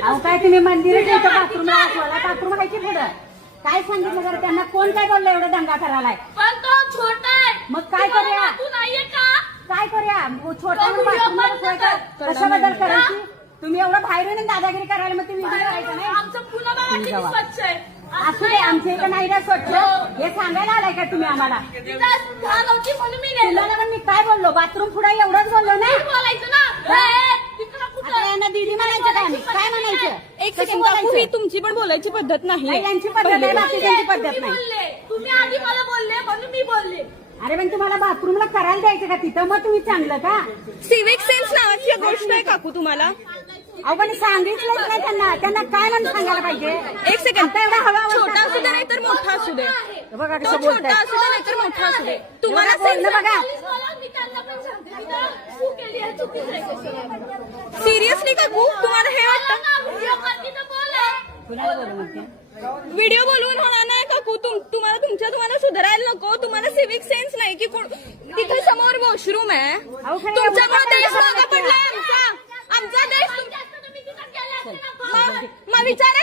अहो काय तुम्ही मंदिरात बाथरूमला बाथरूम आहे की पुढं काय सांगितलं जरा त्यांना कोण काय बोललं एवढं दंगा करायलाय पण तो छोटा आहे मग काय करूया तू नाहीये का काय करूया छोटा कशाबद्दल करायची तुम्ही एवढं बाहेरून दादागिरी करायला मग तुम्ही करायचं नाही आमचं पुन्हा बाबा किती स्वच्छ आहे असू दे आमच्या इथं नाही ना स्वच्छ हे सांगायला आलाय का तुम्ही आम्हाला नव्हती म्हणून मी नेलं तुम्हाला पण मी काय बोललो बाथरूम पुढे एवढंच बोललो ना बोलायचं ना आता यांना दीदी म्हणायचं का आम्ही काय म्हणायचं एक सेकंड काकू, ही तुमची पण बोलायची पद्धत नाही. नाही यांची पद्धत आहे बाकीच्यांची पद्धत नाही बोलले तुम्ही आधी मला बोलले म्हणून मी बोलले अरे पण तुम्हाला बाथरूमला करायला द्यायचं का तिथं मग तुम्ही चांगलं का सिव्हिक सेन्स नावाची गोष्ट आहे काकू तुम्हाला. अहो पण सांगितलंच नाही त्यांना काय म्हणून सांगायला पाहिजे एक सेकंड, आता एवढा हवा छोटा असू दे नाही तर मोठा असू दे, बघा तो कसं छोटा बोलताय असू दे नाही तर मोठा असू दे, तुम्हाला बोलणं बघा मी त्यांना पण सांगते मी तर तू केली आहे चुकीचं आहे सिरियसली काकू तुम्हाला हे वाटतं व्हिडिओ करते तर बोले कुणाला बोलू म्हणते व्हिडिओ बोलवून होणार नाही काकू. तुम्हाला सुधारायला नको. तुम्हाला सिव्हिक सेन्स नाही की तिथे समोर वॉशरूम आहे. तुमच्यामुळे देश मागे पडलाय आमचा देश. मग विचार